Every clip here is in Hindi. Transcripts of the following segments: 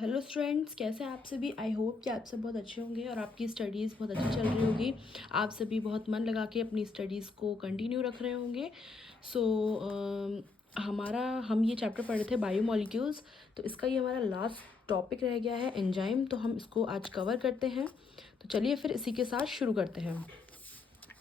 हेलो स्टूडेंट्स, कैसे हैं आप सभी। आई होप कि आप सब बहुत अच्छे होंगे और आपकी स्टडीज़ बहुत अच्छी चल रही होगी। आप सभी बहुत मन लगा के अपनी स्टडीज़ को कंटिन्यू रख रहे होंगे। सो हम ये चैप्टर पढ़ रहे थे बायोमोलिक्यूल्स। तो इसका ये हमारा लास्ट टॉपिक रह गया है एंजाइम, तो हम इसको आज कवर करते हैं। तो चलिए फिर इसी के साथ शुरू करते हैं।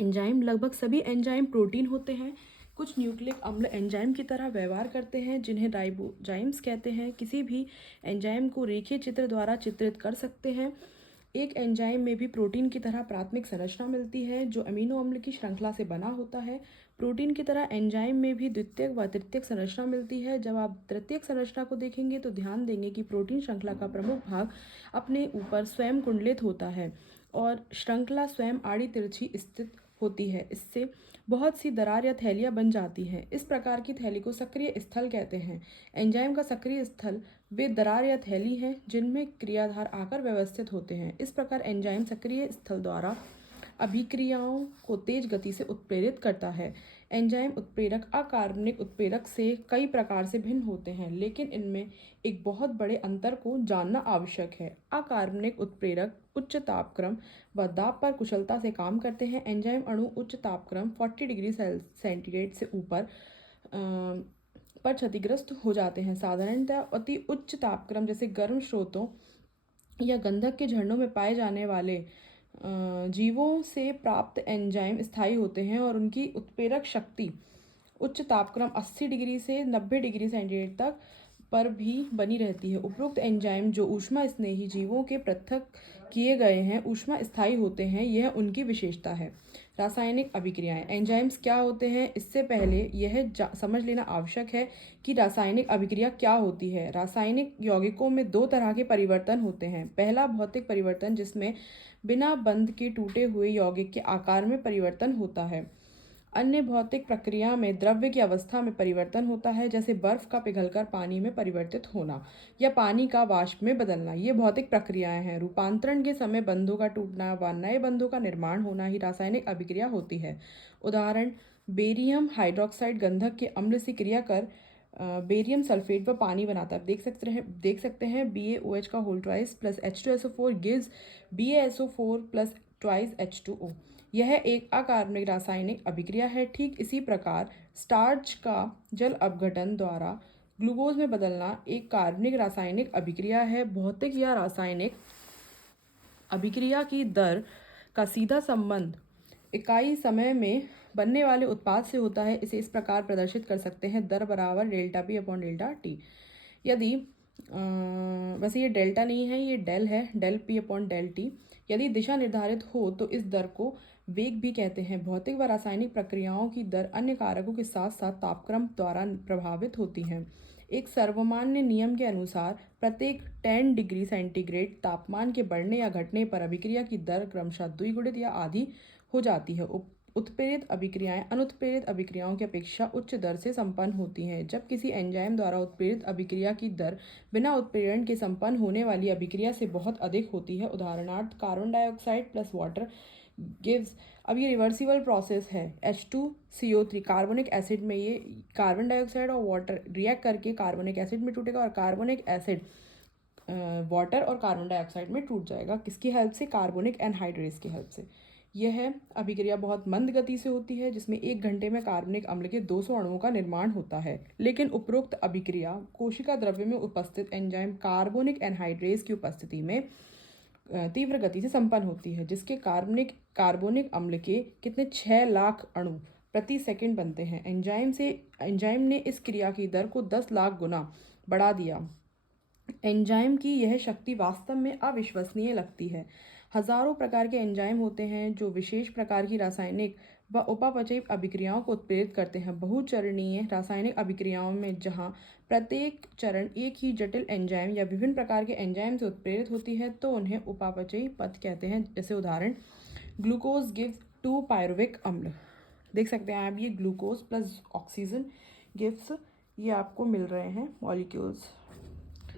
एंजाइम, लगभग सभी एंजाइम प्रोटीन होते हैं। कुछ न्यूक्लिक अम्ल एंजाइम की तरह व्यवहार करते हैं जिन्हें राइबोजाइम्स कहते हैं। किसी भी एंजाइम को रेखीय चित्र द्वारा चित्रित कर सकते हैं। एक एंजाइम में भी प्रोटीन की तरह प्राथमिक संरचना मिलती है जो अमीनो अम्ल की श्रृंखला से बना होता है। प्रोटीन की तरह एंजाइम में भी द्वितीयक व तृतीयक संरचना मिलती है। जब आप तृतीयक संरचना को देखेंगे तो ध्यान देंगे कि प्रोटीन श्रृंखला का प्रमुख भाग अपने ऊपर स्वयं कुंडलित होता है और श्रृंखला स्वयं आड़ी तिरछी स्थित होती है। इससे बहुत सी दरार या थैलियाँ बन जाती हैं। इस प्रकार की थैली को सक्रिय स्थल कहते हैं। एंजाइम का सक्रिय स्थल वे दरार या थैली हैं जिनमें क्रियाधार आकर व्यवस्थित होते हैं। इस प्रकार एंजाइम सक्रिय स्थल द्वारा अभिक्रियाओं को तेज गति से उत्प्रेरित करता है। एंजाइम उत्प्रेरक अकार्बनिक उत्प्रेरक से कई प्रकार से भिन्न होते हैं, लेकिन इनमें एक बहुत बड़े अंतर को जानना आवश्यक है। अकार्बनिक उत्प्रेरक उच्च तापक्रम व दाब पर कुशलता से काम करते हैं। एंजाइम अणु उच्च तापक्रम 40 डिग्री सेंटीग्रेड से ऊपर पर क्षतिग्रस्त हो जाते हैं। साधारणतः अति उच्च तापक्रम जैसे गर्म स्रोतों या गंधक के झरनों में पाए जाने वाले जीवों से प्राप्त एंजाइम स्थायी होते हैं और उनकी उत्प्रेरक शक्ति उच्च तापक्रम 80 डिग्री से 90 डिग्री सेंटीग्रेड तक पर भी बनी रहती है। उपरोक्त एंजाइम जो ऊष्मा स्नेही जीवों के पृथक किए गए हैं ऊष्मा स्थायी होते हैं, यह उनकी विशेषता है। रासायनिक अभिक्रियाएं, एंजाइम्स क्या होते हैं इससे पहले यह समझ लेना आवश्यक है कि रासायनिक अभिक्रिया क्या होती है। रासायनिक यौगिकों में दो तरह के परिवर्तन होते हैं। पहला भौतिक परिवर्तन जिसमें बिना बंध के टूटे हुए यौगिक के आकार में परिवर्तन होता है। अन्य भौतिक प्रक्रिया में द्रव्य की अवस्था में परिवर्तन होता है, जैसे बर्फ का पिघलकर पानी में परिवर्तित होना या पानी का वाष्प में बदलना। ये भौतिक प्रक्रियाएं हैं। रूपांतरण के समय बंधों का टूटना व नए बंधों का निर्माण होना ही रासायनिक अभिक्रिया होती है। उदाहरण, बेरियम हाइड्रोक्साइड गंधक के अम्ल से क्रिया कर बेरियम सल्फेट व पानी बनाता है। देख सकते हैं BaOH का whole twice plus H2SO4 gives BaSO4 plus twice H2O। यह एक अकार्बनिक रासायनिक अभिक्रिया है। ठीक इसी प्रकार स्टार्च का जल अपघटन द्वारा ग्लूकोज में बदलना एक कार्बनिक रासायनिक अभिक्रिया है। भौतिक या रासायनिक अभिक्रिया की दर का सीधा संबंध इकाई समय में बनने वाले उत्पाद से होता है। इसे इस प्रकार प्रदर्शित कर सकते हैं, दर बराबर delta P upon delta T. यदि वैसे ये डेल्टा नहीं है, ये डेल है, del P upon del T. यदि दिशा निर्धारित हो तो इस दर को वेग भी कहते हैं। भौतिक व रासायनिक प्रक्रियाओं की दर अन्य कारकों के साथ साथ तापक्रम द्वारा प्रभावित होती हैं। एक सर्वमान्य नियम के अनुसार प्रत्येक 10 डिग्री सेंटीग्रेड तापमान के बढ़ने या घटने पर अभिक्रिया की दर क्रमशः द्विगुणित या आधी हो जाती है। उत्प्रेरित अभिक्रियाएं अनुत्प्रेरित अभिक्रियाओं की अपेक्षा उच्च दर से संपन्न होती हैं। जब किसी एंजाइम द्वारा उत्प्रेरित अभिक्रिया की दर बिना उत्प्रेरण के संपन्न होने वाली अभिक्रिया से बहुत अधिक होती है, उदाहरणार्थ carbon dioxide plus water gives, अब ये रिवर्सिबल प्रोसेस है। H2CO3 कार्बोनिक एसिड में ये कार्बन डाइऑक्साइड और वाटर रिएक्ट करके कार्बोनिक एसिड में टूटेगा और कार्बोनिक एसिड वाटर और कार्बन डाइऑक्साइड में टूट जाएगा। किसकी हेल्प से? कार्बोनिक एनहाइड्रेस की हेल्प से। यह अभिक्रिया बहुत मंद गति से होती है जिसमें 1 घंटे में कार्बनिक अम्ल के 200 अणुओं का निर्माण होता है। लेकिन उपरोक्त अभिक्रिया कोशिका द्रव्य में उपस्थित एंजाइम कार्बोनिक एनहाइड्रेस की उपस्थिति में तीव्र गति से संपन्न होती है, जिसके कार्बोनिक अम्ल के कितने 6 लाख अणु प्रति सेकंड बनते हैं। एंजाइम ने इस क्रिया की दर को 10 लाख गुना बढ़ा दिया। एंजाइम की यह शक्ति वास्तव में अविश्वसनीय लगती है। हजारों प्रकार के एंजाइम होते हैं जो विशेष प्रकार की रासायनिक व उपापचयी अभिक्रियाओं को उत्प्रेरित करते हैं। बहुचरणीय रासायनिक अभिक्रियाओं में जहां प्रत्येक चरण एक ही जटिल एंजाइम या विभिन्न प्रकार के एंजाइम से उत्प्रेरित होती है तो उन्हें उपापचयी पथ कहते हैं। जैसे उदाहरण, ग्लूकोज गिव्स 2 पायरुविक अम्ल। देख सकते हैं आप, ये ग्लूकोज प्लस ऑक्सीजन गिव्स, ये आपको मिल रहे हैं मॉलिक्यूल्स।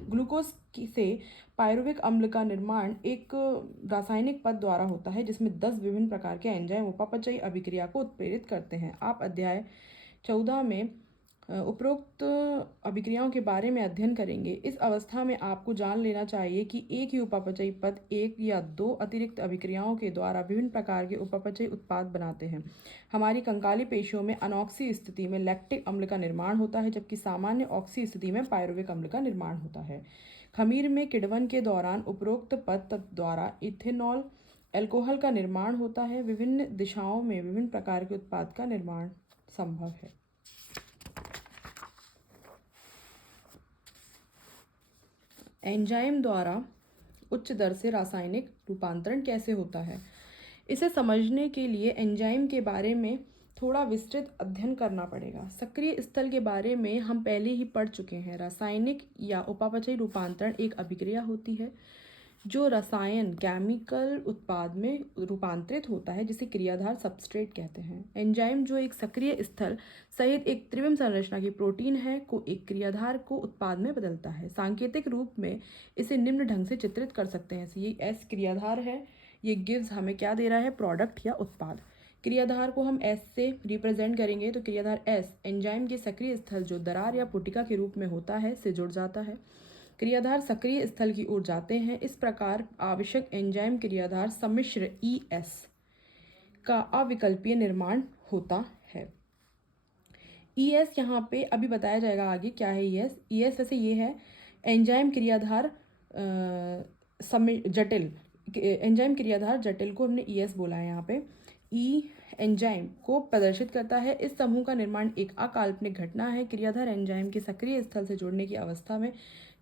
ग्लूकोज से पायरुविक अम्ल का निर्माण एक रासायनिक पथ द्वारा होता है जिसमें 10 विभिन्न प्रकार के एंजाइम उपापचयी अभिक्रिया को उत्प्रेरित करते हैं। आप अध्याय 14 में उपरोक्त अभिक्रियाओं के बारे में अध्ययन करेंगे। इस अवस्था में आपको जान लेना चाहिए कि एक ही उपापचयी पद एक या दो अतिरिक्त अभिक्रियाओं के द्वारा विभिन्न प्रकार के उपापचयी उत्पाद बनाते हैं। हमारी कंकाली पेशियों में अनॉक्सी स्थिति में लैक्टिक अम्ल का निर्माण होता है, जबकि सामान्य ऑक्सी स्थिति में पायरुविक अम्ल का निर्माण होता है। खमीर में किण्वन के दौरान उपरोक्त पद द्वारा इथेनॉल एल्कोहल का निर्माण होता है। विभिन्न दिशाओं में विभिन्न प्रकार के उत्पाद का निर्माण संभव है। एंजाइम द्वारा उच्च दर से रासायनिक रूपांतरण कैसे होता है? इसे समझने के लिए एंजाइम के बारे में थोड़ा विस्तृत अध्ययन करना पड़ेगा। सक्रिय स्थल के बारे में हम पहले ही पढ़ चुके हैं। रासायनिक या उपापचयी रूपांतरण एक अभिक्रिया होती है जो रसायन केमिकल उत्पाद में रूपांतरित होता है, जिसे क्रियाधार सबस्ट्रेट कहते हैं। एंजाइम जो एक सक्रिय स्थल सहित एक त्रिविम संरचना की प्रोटीन है को एक क्रियाधार को उत्पाद में बदलता है। सांकेतिक रूप में इसे निम्न ढंग से चित्रित कर सकते हैं। ये एस क्रियाधार है, ये गिव्स हमें क्या दे रहा है? प्रोडक्ट या उत्पाद। क्रियाधार को हम एस से रिप्रेजेंट करेंगे तो क्रियाधार एस एंजाइम के सक्रिय स्थल जो दरार या पुटिका के रूप में होता है से जुड़ जाता है। क्रियाधार सक्रिय स्थल की ओर जाते हैं। इस प्रकार आवश्यक एंजाइम क्रियाधार सम्मिश्र ES का अविकल्पीय निर्माण होता है। ES यहाँ पे अभी बताया जाएगा आगे क्या है ES वैसे ये है एंजाइम क्रियाधार जटिल। एंजाइम क्रियाधार जटिल को हमने ES बोला है यहाँ पे। E एंजाइम को प्रदर्शित करता है। इस समूह का निर्माण एक अकाल्पनिक घटना है। क्रियाधार एंजाइम के सक्रिय स्थल से जुड़ने की अवस्था में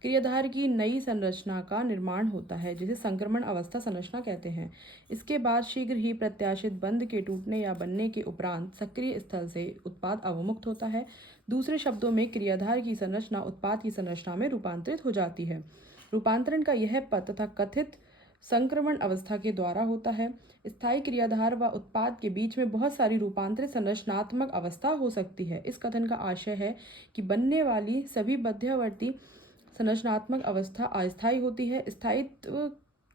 क्रियाधार की नई संरचना का निर्माण होता है, जिसे संक्रमण अवस्था संरचना कहते हैं। इसके बाद शीघ्र ही प्रत्याशित बंध के टूटने या बनने के उपरांत सक्रिय स्थल से उत्पाद अवमुक्त होता है। दूसरे शब्दों में क्रियाधार की संरचना उत्पाद की संरचना में रूपांतरित हो जाती है। रूपांतरण का यह पथ तथा कथित संक्रमण अवस्था के द्वारा होता है। स्थायी क्रियाधार व उत्पाद के बीच में बहुत सारी रूपांतरित संरचनात्मक अवस्था हो सकती है। इस कथन का आशय है कि बनने वाली सभी मध्यवर्ती संरचनात्मक अवस्था अस्थायी होती है। स्थायित्व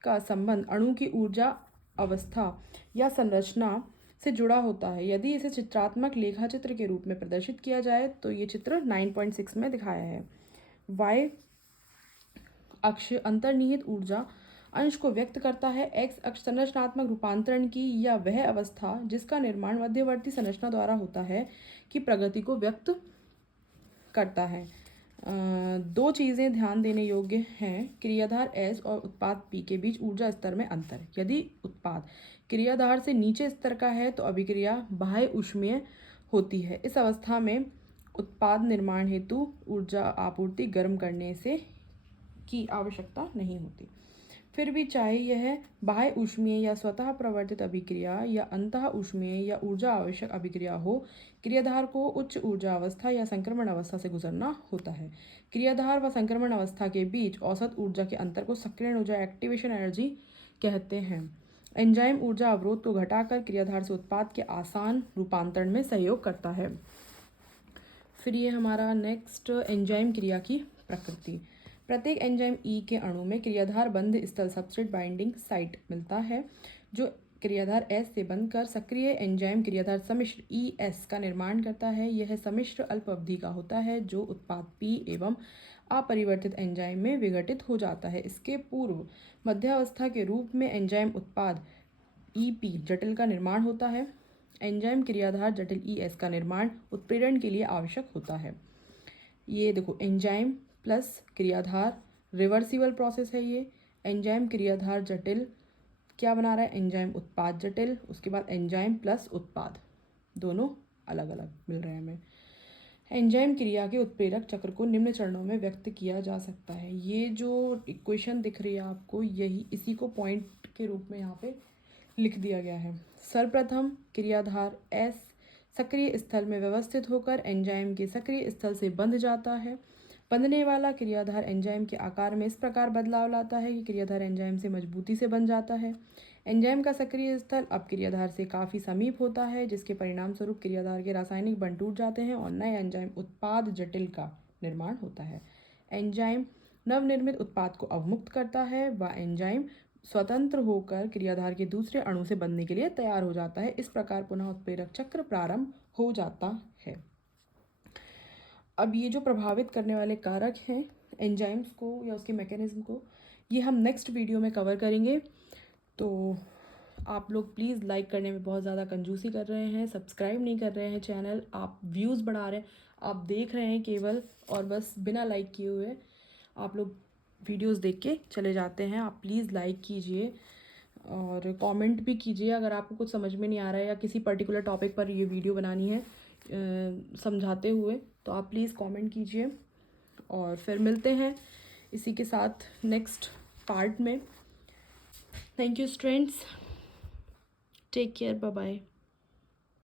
का संबंध अणु की ऊर्जा अवस्था या संरचना से जुड़ा होता है। यदि इसे चित्रात्मक लेखाचित्र के रूप में प्रदर्शित किया जाए तो ये चित्र 9.6 में दिखाया है। y अक्ष अंतर्निहित ऊर्जा अंश को व्यक्त करता है। x अक्ष संरचनात्मक रूपांतरण की या वह अवस्था जिसका निर्माण मध्यवर्ती संरचना द्वारा होता है की प्रगति को व्यक्त करता है। दो चीज़ें ध्यान देने योग्य हैं। क्रियाधार S और उत्पाद P के बीच ऊर्जा स्तर में अंतर। यदि उत्पाद क्रियाधार से नीचे स्तर का है तो अभिक्रिया बाह्य ऊष्मीय होती है। इस अवस्था में उत्पाद निर्माण हेतु ऊर्जा आपूर्ति गर्म करने से की आवश्यकता नहीं होती। फिर भी चाहे यह बाह्य ऊष्मीय या स्वतः प्रवर्तित अभिक्रिया या अंतः ऊष्मीय या ऊर्जा आवश्यक अभिक्रिया हो, क्रियाधार को उच्च ऊर्जा अवस्था या संक्रमण अवस्था से गुजरना होता है। क्रियाधार व संक्रमण अवस्था के बीच औसत ऊर्जा के अंतर को सक्रियण ऊर्जा एक्टिवेशन एनर्जी कहते हैं। एंजाइम ऊर्जा अवरोध को घटाकर क्रियाधार से उत्पाद के आसान रूपांतरण में सहयोग करता है। फिर ये हमारा नेक्स्ट एंजाइम क्रिया की प्रकृति। प्रत्येक एंजाइम E के अणु में क्रियाधार बंध स्थल सबस्ट्रेट बाइंडिंग साइट मिलता है, जो क्रियाधार S से बंधकर सक्रिय एंजाइम क्रियाधार सम्मिश्र ES का निर्माण करता है। यह सम्मिश्र अल्प अवधि का होता है जो उत्पाद P एवं अपरिवर्तित एंजाइम में विघटित हो जाता है। इसके पूर्व मध्यावस्था के रूप में एंजाइम उत्पाद EP जटिल का निर्माण होता है। एंजाइम क्रियाधार जटिल ES का निर्माण उत्प्रेरण के लिए आवश्यक होता है। ये देखो एंजाइम प्लस क्रियाधार रिवर्सिबल प्रोसेस है। ये एंजाइम क्रियाधार जटिल क्या बना रहा है? एंजाइम उत्पाद जटिल। उसके बाद एंजाइम प्लस उत्पाद दोनों अलग अलग मिल रहे हैं हमें। एंजाइम क्रिया के उत्प्रेरक चक्र को निम्न चरणों में व्यक्त किया जा सकता है। ये जो इक्वेशन दिख रही है आपको, यही इसी को पॉइंट के रूप में यहाँ पे लिख दिया गया है। सर्वप्रथम क्रियाधार S सक्रिय स्थल में व्यवस्थित होकर एंजाइम के सक्रिय स्थल से बंध जाता है। बंधने वाला क्रियाधार एंजाइम के आकार में इस प्रकार बदलाव लाता है कि क्रियाधार एंजाइम से मजबूती से बंध जाता है। एंजाइम का सक्रिय स्थल अब क्रियाधार से काफ़ी समीप होता है, जिसके परिणाम स्वरूप क्रियाधार के रासायनिक बंध टूट जाते हैं और नए एंजाइम उत्पाद जटिल का निर्माण होता है। एंजाइम नवनिर्मित उत्पाद को अवमुक्त करता है व एंजाइम स्वतंत्र होकर क्रियाधार के दूसरे अणु से बनने के लिए तैयार हो जाता है। इस प्रकार पुनः उत्प्रेरक चक्र प्रारंभ हो जाता है। अब ये जो प्रभावित करने वाले कारक हैं एंजाइम्स को या उसके मैकेनिज्म को, ये हम नेक्स्ट वीडियो में कवर करेंगे। तो आप लोग प्लीज़ लाइक करने में बहुत ज़्यादा कंजूसी कर रहे हैं, सब्सक्राइब नहीं कर रहे हैं चैनल, आप व्यूज़ बढ़ा रहे हैं, आप देख रहे हैं केवल और बस बिना लाइक किए हुए आप लोग वीडियोस देख के चले जाते हैं। आप प्लीज़ लाइक कीजिए और कमेंट भी कीजिए अगर आपको कुछ समझ में नहीं आ रहा है या किसी पर्टिकुलर टॉपिक पर ये वीडियो बनानी है समझाते हुए, तो आप प्लीज़ कमेंट कीजिए। और फिर मिलते हैं इसी के साथ नेक्स्ट पार्ट में। Thank you students, take care, bye bye.